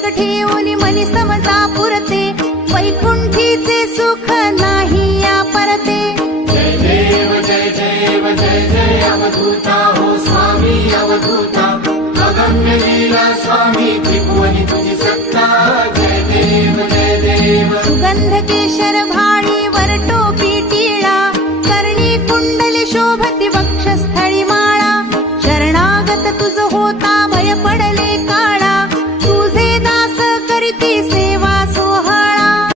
एक ठेवून मनी समजा पुरते, वैकुंठीचे सुख नाही या परते। जय देव जय देव जय जय अवधूता हो स्वामी अवधूता, अगम्य लीला स्वामी।